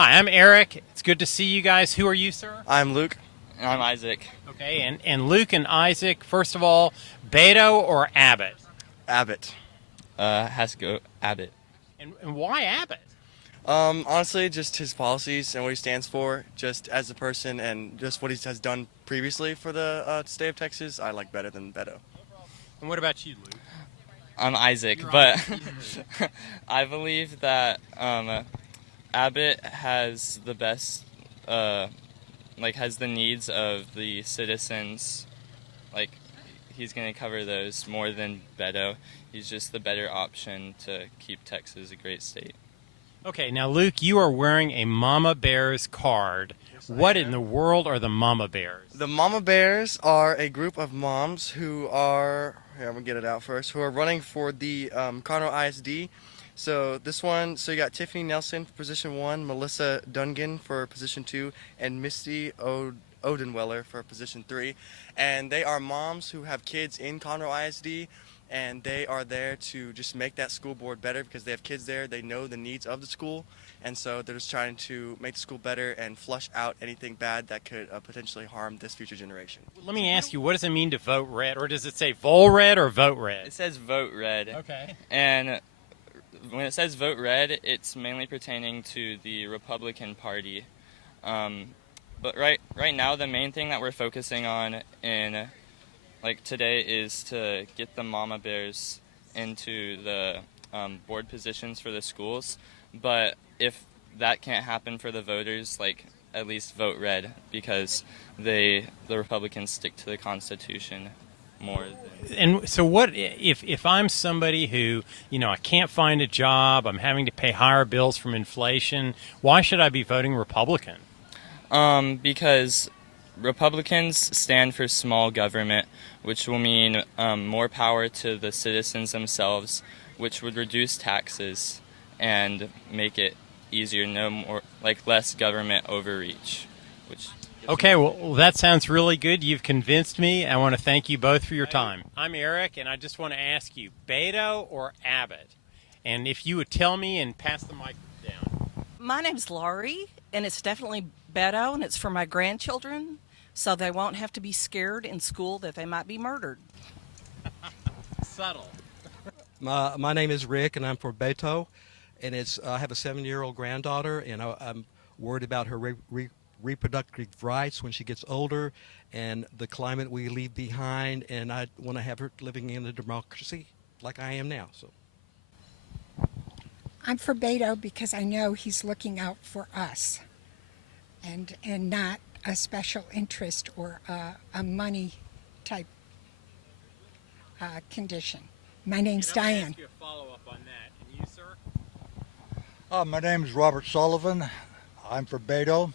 Hi, I'm Eric. It's good to see you guys. Who are you, sir? I'm Luke. And I'm Isaac. Okay, and Luke and Isaac, first of all, Beto or Abbott? Abbott. Has to go Abbott. And why Abbott? Honestly, just his policies and what he stands for, just as a person and just what he has done previously for the state of Texas, I like better than Beto. And what about you, Luke? I'm Isaac, You're but Isaac. I believe that Abbott has the best, has the needs of the citizens. Like, he's going to cover those more than Beto. He's just the better option to keep Texas a great state. Okay, now, Luke, you are wearing a Mama Bears card. What in the world are the Mama Bears? The Mama Bears are a group of moms who are, here, I'm going to get it out first, who are running for the Conroe ISD. So you got Tiffany Nelson for position 1, Melissa Dungan for position 2, and Misty Odenweller for position 3. And they are moms who have kids in Conroe ISD, and they are there to just make that school board better because they have kids there. They know the needs of the school, and so they're just trying to make the school better and flush out anything bad that could potentially harm this future generation. Let me ask you, what does it mean to vote red? Or does it say vol red or vote red? It says vote red. Okay. And when it says vote red, it's mainly pertaining to the Republican Party. But right now, the main thing that we're focusing on in today is to get the Mama Bears into the board positions for the schools. But if that can't happen for the voters, at least vote red, because the Republicans stick to the Constitution more than... And so what if I'm somebody who, I can't find a job, I'm having to pay higher bills from inflation, why should I be voting Republican? Because Republicans stand for small government, which will mean more power to the citizens themselves, which would reduce taxes and make it easier, less government overreach. Okay, well, that sounds really good. You've convinced me. I want to thank you both for your time. I'm Eric, and I just want to ask you, Beto or Abbott? And if you would tell me and pass the mic down. My name's Laurie, and it's definitely Beto, and it's for my grandchildren, so they won't have to be scared in school that they might be murdered. Subtle. My name is Rick, and I'm for Beto, and I have a 7-year-old granddaughter, and I'm worried about her reproductive rights when she gets older, and the climate we leave behind, and I want to have her living in a democracy like I am now. So I'm for Beto because I know he's looking out for us, and not a special interest or a money type condition. My name's Diane. I'm going to ask you a follow-up on that. And you, sir? My name is Robert Sullivan. I'm for Beto,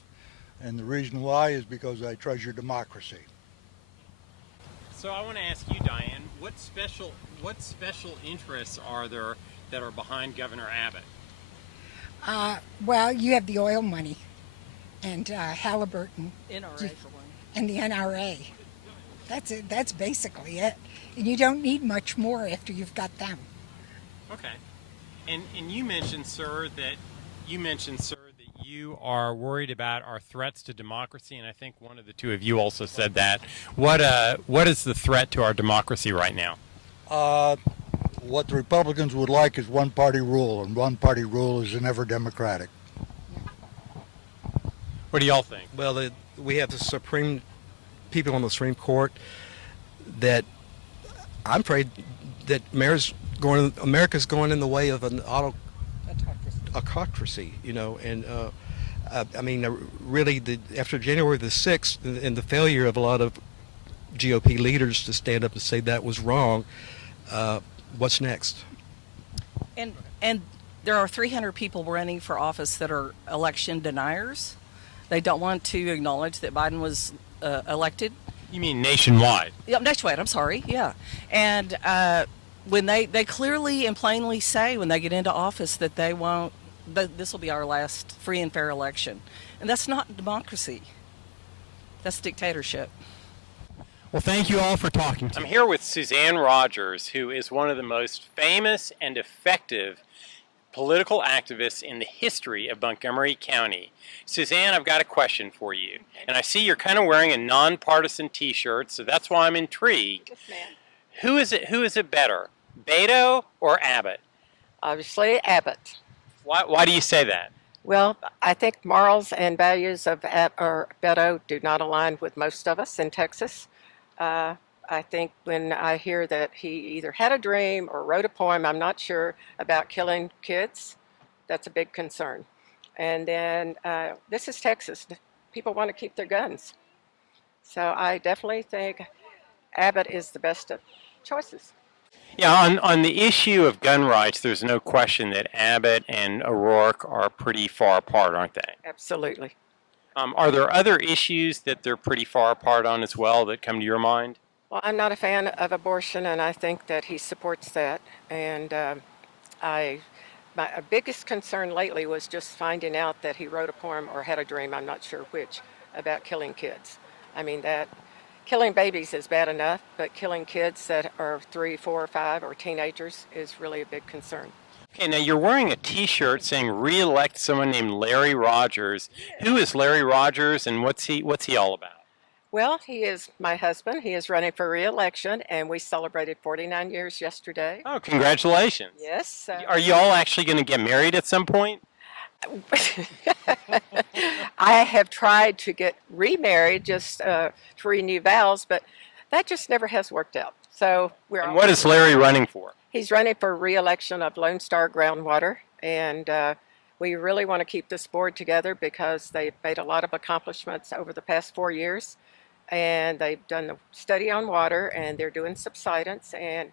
and the reason why is because I treasure democracy. So I want to ask you, Diane, what special interests are there that are behind Governor Abbott? Well, you have the oil money and Halliburton NRA for one. and the NRA. That's it. That's basically it. And you don't need much more after you've got them. Okay. And you mentioned, sir, that you are worried about our threats to democracy, and I think one of the two of you also said that. What is the threat to our democracy right now? What the Republicans would like is one-party rule, and one-party rule is never democratic. What do y'all think? well, we have the people on the Supreme Court that I'm afraid that America's going in the way of an autocracy, and really after January the 6th and the failure of a lot of GOP leaders to stand up and say that was wrong, what's next? And there are 300 people running for office that are election deniers. They don't want to acknowledge that Biden was elected. You mean nationwide? Yeah, nationwide, I'm sorry, yeah. And when they clearly and plainly say when they get into office that they won't, this will be our last free and fair election. And that's not democracy. That's dictatorship. Well, thank you all for talking to me. I'm here with Suzanne Rogers, who is one of the most famous and effective political activists in the history of Montgomery County. Suzanne, I've got a question for you. And I see you're kind of wearing a nonpartisan t-shirt, so that's why I'm intrigued. Yes, ma'am. Who is it better, Beto or Abbott? Obviously, Abbott. Why do you say that? Well, I think morals and values of Beto do not align with most of us in Texas. I think when I hear that he either had a dream or wrote a poem, I'm not sure, about killing kids, that's a big concern. And then this is Texas. People want to keep their guns. So I definitely think Abbott is the best of choices. Yeah, on the issue of gun rights, there's no question that Abbott and O'Rourke are pretty far apart, aren't they? Absolutely. Are there other issues that they're pretty far apart on as well that come to your mind? Well, I'm not a fan of abortion, and I think that he supports that. And my biggest concern lately was just finding out that he wrote a poem or had a dream, I'm not sure which, about killing kids. I mean, that killing babies is bad enough, but killing kids that are 3, 4, 5, or teenagers is really a big concern. Okay, now you're wearing a T-shirt saying "Re-elect someone named Larry Rogers." Who is Larry Rogers, and what's he all about? Well, he is my husband. He is running for re-election, and we celebrated 49 years yesterday. Oh, congratulations! Yes. Are you all actually going to get married at some point? I have tried to get remarried just to renew vows, but that just never has worked out. So And what is Larry running for? He's running for re-election of Lone Star Groundwater, and we really want to keep this board together because they've made a lot of accomplishments over the past 4 years, and they've done the study on water, and they're doing subsidence, and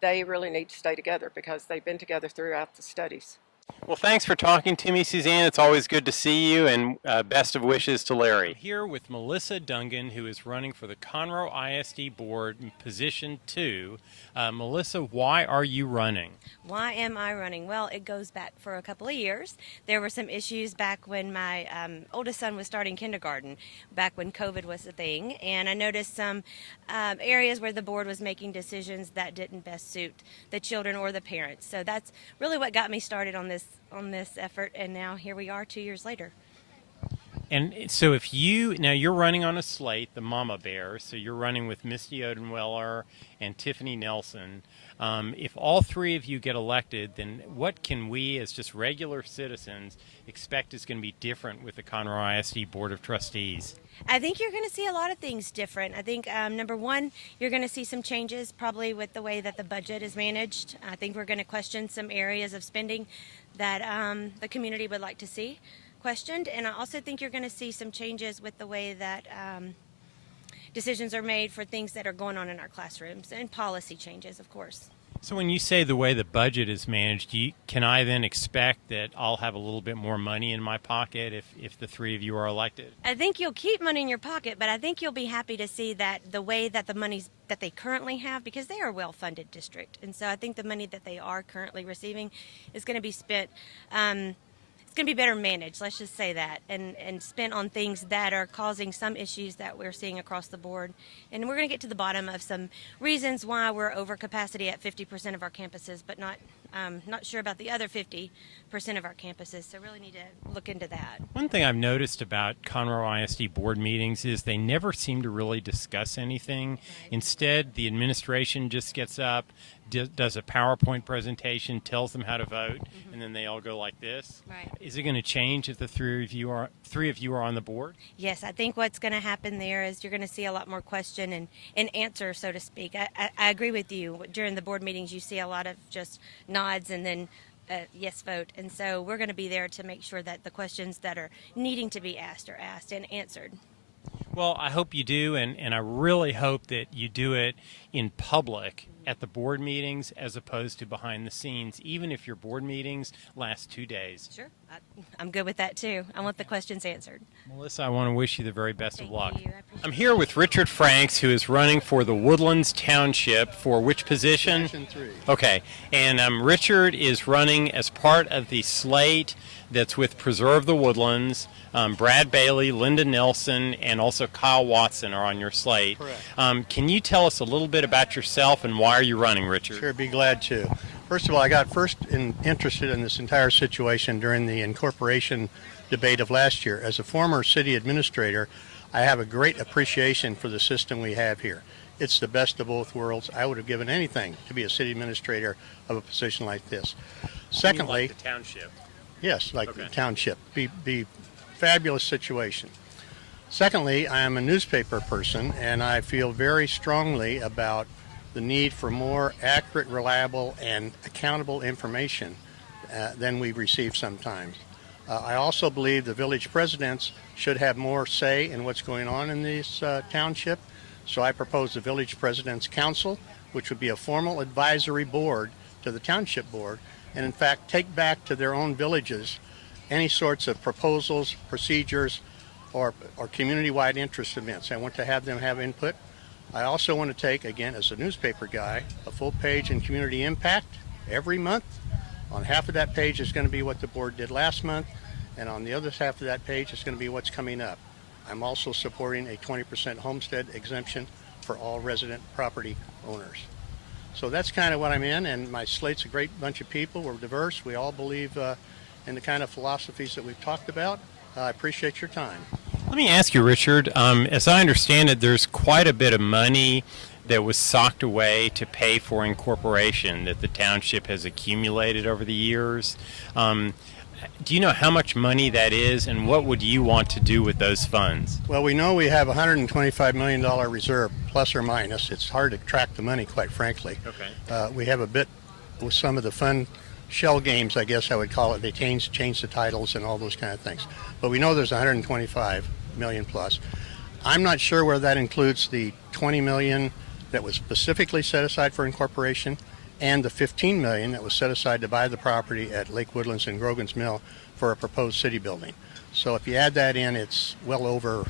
they really need to stay together because they've been together throughout the studies. Well, thanks for talking to me, Suzanne. It's always good to see you, and best of wishes to Larry. Here with Melissa Dungan, who is running for the Conroe ISD Board in Position 2. Melissa, why are you running? Why am I running? Well, it goes back for a couple of years. There were some issues back when my oldest son was starting kindergarten, back when COVID was a thing, and I noticed some areas where the board was making decisions that didn't best suit the children or the parents. So that's really what got me started on this effort, and now here we are 2 years later. And so you're running on a slate, the Mama Bears, so you're running with Misty Odenweller and Tiffany Nelson. If all three of you get elected, then what can we as just regular citizens expect is going to be different with the Conroe ISD Board of Trustees? I think you're going to see a lot of things different. I think, number one, you're going to see some changes probably with the way that the budget is managed. I think we're going to question some areas of spending that the community would like to see questioned. And I also think you're going to see some changes with the way that decisions are made for things that are going on in our classrooms, and policy changes, of course. So when you say the way the budget is managed, can I then expect that I'll have a little bit more money in my pocket if the three of you are elected? I think you'll keep money in your pocket, but I think you'll be happy to see that the way that the monies that they currently have, because they are a well-funded district, and so I think the money that they are currently receiving is going to be spent it's going to be better managed, let's just say that, and spent on things that are causing some issues that we're seeing across the board. And we're going to get to the bottom of some reasons why we're over capacity at 50% of our campuses, but not sure about the other 50% of our campuses, so really need to look into that. One thing I've noticed about Conroe ISD board meetings is they never seem to really discuss anything. Right. Instead, the administration just gets up, does a PowerPoint presentation, tells them how to vote, and then they all go like this. Right. Is it going to change if the three of you are on the board? Yes, I think what's going to happen there is you're going to see a lot more question and answer, so to speak. I agree with you. During the board meetings, you see a lot of just nods and then yes vote. And so we're going to be there to make sure that the questions that are needing to be asked are asked and answered. Well, I hope you do, and I really hope that you do it in public at the board meetings as opposed to behind the scenes, even if your board meetings last 2 days. Sure. I'm good with that, too. I want the questions answered. Melissa, I want to wish you the very best of luck. Thank you. I'm here with Richard Franks, who is running for the Woodlands Township for which position? Position 3. Okay, and Richard is running as part of the slate that's with Preserve the Woodlands. Brad Bailey, Linda Nelson, and also Kyle Watson are on your slate. Correct. Can you tell us a little bit about yourself and why are you running, Richard? Sure, be glad to. First of all, I got interested in this entire situation during the incorporation debate of last year. As a former city administrator, I have a great appreciation for the system we have here. It's the best of both worlds. I would have given anything to be a city administrator of a position like this. Secondly, like the township. yes, like Okay. the township, be fabulous situation. Secondly, I am a newspaper person, and I feel very strongly about the need for more accurate, reliable, and accountable information than we receive sometimes. I also believe the village presidents should have more say in what's going on in this township. So I propose the Village President's Council, which would be a formal advisory board to the Township Board, and in fact take back to their own villages any sorts of proposals, procedures, or community-wide interest events. I want to have them have input. I also want to take, again, as a newspaper guy, a full page in community impact every month. On half of that page is going to be what the board did last month, and on the other half of that page is going to be what's coming up. I'm also supporting a 20% homestead exemption for all resident property owners. So that's kind of what I'm in, and my slate's a great bunch of people. We're diverse. We all believe in the kind of philosophies that we've talked about. I appreciate your time. Let me ask you, Richard, as I understand it, there's quite a bit of money that was socked away to pay for incorporation that the township has accumulated over the years. Do you know how much money that is, and what would you want to do with those funds? Well, we know we have a $125 million reserve, plus or minus. It's hard to track the money, quite frankly. Okay. We have a bit with some of the fun shell games, I guess I would call it. They change the titles and all those kind of things. But we know there's 125 million plus. I'm not sure whether that includes the 20 million that was specifically set aside for incorporation and the 15 million that was set aside to buy the property at Lake Woodlands and Grogan's Mill for a proposed city building. So if you add that in, it's well over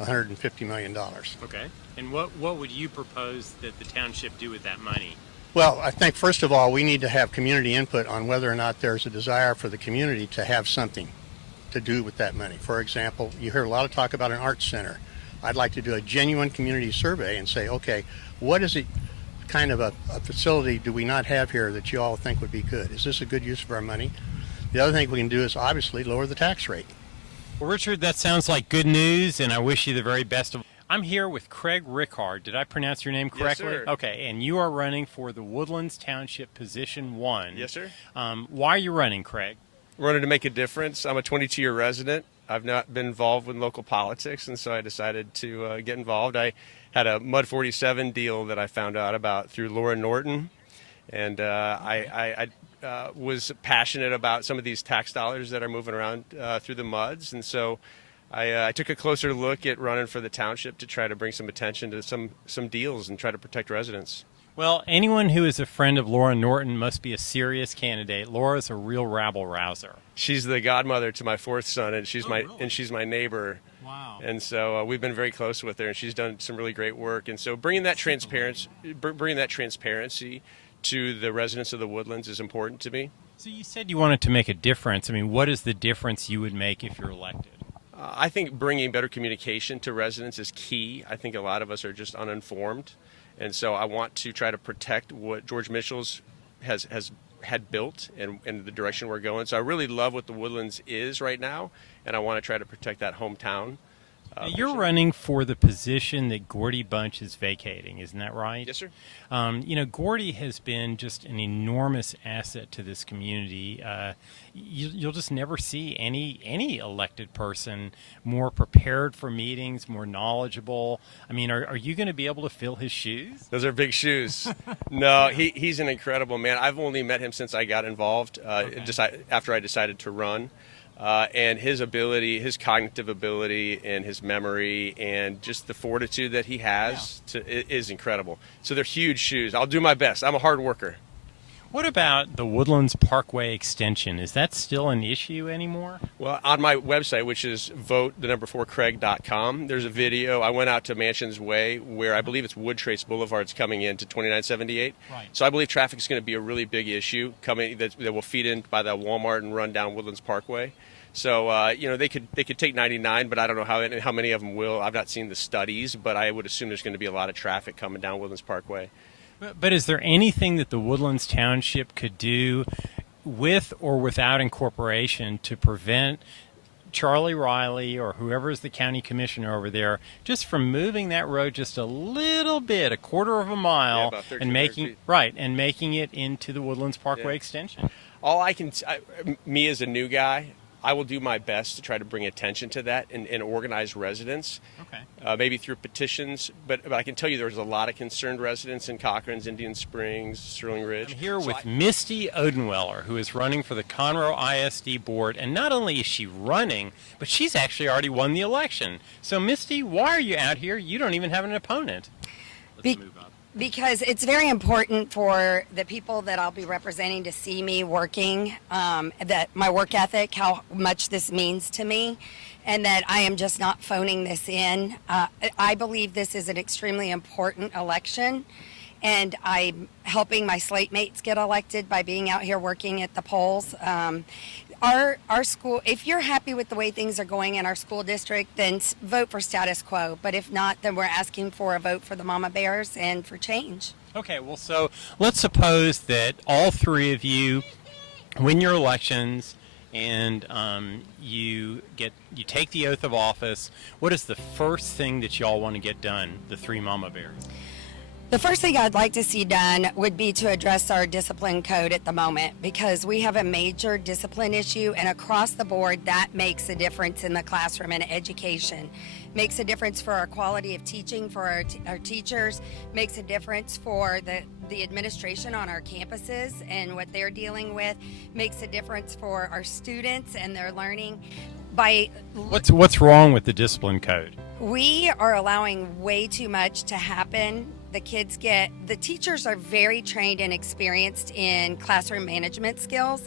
$150 million. Okay. And what would you propose that the township do with that money? Well, I think first of all, we need to have community input on whether or not there's a desire for the community to have something to do with that money. For example, you hear a lot of talk about an arts center. I'd like to do a genuine community survey and say, okay, what is it kind of a facility do we not have here that you all think would be good? Is this a good use of our money? The other thing we can do is obviously lower the tax rate. Well, Richard, that sounds like good news, and I wish you the very best of. I'm here with Craig Rickard. Did I pronounce your name correctly? Yes, sir. Okay, and you are running for the Woodlands Township Position 1. Yes, sir. Why are you running, Craig? Running to make a difference. I'm a 22-year resident. I've not been involved with local politics, and so I decided to get involved. I had a Mud 47 deal that I found out about through Laura Norton, and I was passionate about some of these tax dollars that are moving around through the muds, and so I took a closer look at running for the township to try to bring some attention to some deals and try to protect residents. Well, anyone who is a friend of Laura Norton must be a serious candidate. Laura's a real rabble-rouser. She's the godmother to my fourth son, and she's really? she's my neighbor. Wow. And so we've been very close with her, and she's done some really great work. And so bringing that transparency to the residents of the Woodlands is important to me. So you said you wanted to make a difference. I mean, what is the difference you would make if you're elected? I think bringing better communication to residents is key. I think a lot of us are just uninformed. And so I want to try to protect what George Mitchell's had built and the direction we're going. So I really love what the Woodlands is right now, and I want to try to protect that hometown. Now, you're running for the position that Gordy Bunch is vacating, isn't that right? Yes, sir. Gordy has been just an enormous asset to this community. You'll just never see any elected person more prepared for meetings, more knowledgeable. I mean, are you going to be able to fill his shoes? Those are big shoes. No, he's an incredible man. I've only met him since I got involved, after I decided to run. And his ability, his cognitive ability, and his memory, and just the fortitude that he has is incredible. So they're huge shoes. I'll do my best. I'm a hard worker. What about the Woodlands Parkway extension? Is that still an issue anymore? Well, on my website, which is vote4craig.com, there's a video. I went out to Mansions Way, where I believe it's Wood Trace Boulevard's coming into 2978. Right. So I believe traffic is going to be a really big issue coming that will feed in by the Walmart and run down Woodlands Parkway. So they could take 99, but I don't know how many of them will. I've not seen the studies, but I would assume there's going to be a lot of traffic coming down Woodlands Parkway. But is there anything that the Woodlands Township could do with or without incorporation to prevent Charlie Riley or whoever is the county commissioner over there just from moving that road just a little bit, a quarter of a mile, about and making feet. and making it into the Woodlands Parkway extension? All me as a new guy, I will do my best to try to bring attention to that and organize residents. Okay. Maybe through petitions, but I can tell you there's a lot of concerned residents in Cochran's, Indian Springs, Sterling Ridge. I'm here with Misty Odenweller, who is running for the Conroe ISD board, and not only is she running, but she's actually already won the election. So, Misty, why are you out here? You don't even have an opponent. Let's move up. Because it's very important for the people that I'll be representing to see me working, that my work ethic, how much this means to me, and that I am just not phoning this in. I believe this is an extremely important election, and I'm helping my slate mates get elected by being out here working at the polls. Our school, if you're happy with the way things are going in our school district, then vote for status quo. But if not, then we're asking for a vote for the Mama Bears and for change. Okay, well, so let's suppose that all three of you win your elections and you take the oath of office. What is the first thing that y'all want to get done, the three Mama Bears? The first thing I'd like to see done would be to address our discipline code at the moment, because we have a major discipline issue, and across the board that makes a difference in the classroom and education. Makes a difference for our quality of teaching for our teachers, makes a difference for the administration on our campuses and what they're dealing with, makes a difference for our students and their learning. What's wrong with the discipline code? We are allowing way too much to happen. The teachers are very trained and experienced in classroom management skills,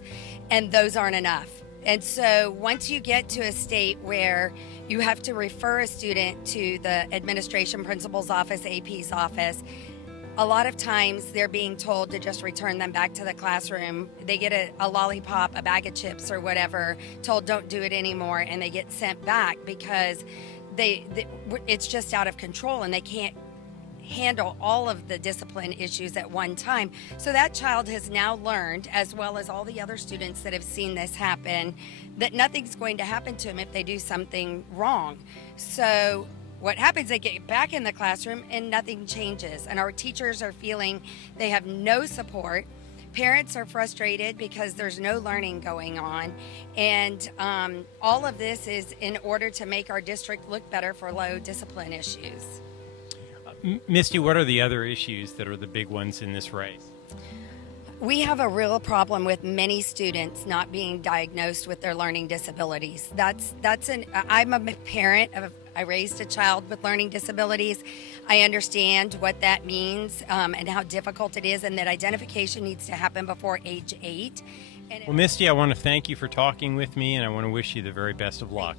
and those aren't enough. And so once you get to a state where you have to refer a student to the administration principal's office, AP's office, a lot of times they're being told to just return them back to the classroom. They get a lollipop, a bag of chips or whatever, told don't do it anymore, and they get sent back because it's just out of control and they can't handle all of the discipline issues at one time. So that child has now learned, as well as all the other students that have seen this happen, that nothing's going to happen to them if they do something wrong. So what happens, they get back in the classroom and nothing changes. And our teachers are feeling they have no support. Parents are frustrated because there's no learning going on. And all of this is in order to make our district look better for low discipline issues. Misty, what are the other issues that are the big ones in this race? We have a real problem with many students not being diagnosed with their learning disabilities. I'm a parent I raised a child with learning disabilities. I understand what that means and how difficult it is, and that identification needs to happen before age 8. Well, Misty, I want to thank you for talking with me, and I want to wish you the very best of luck.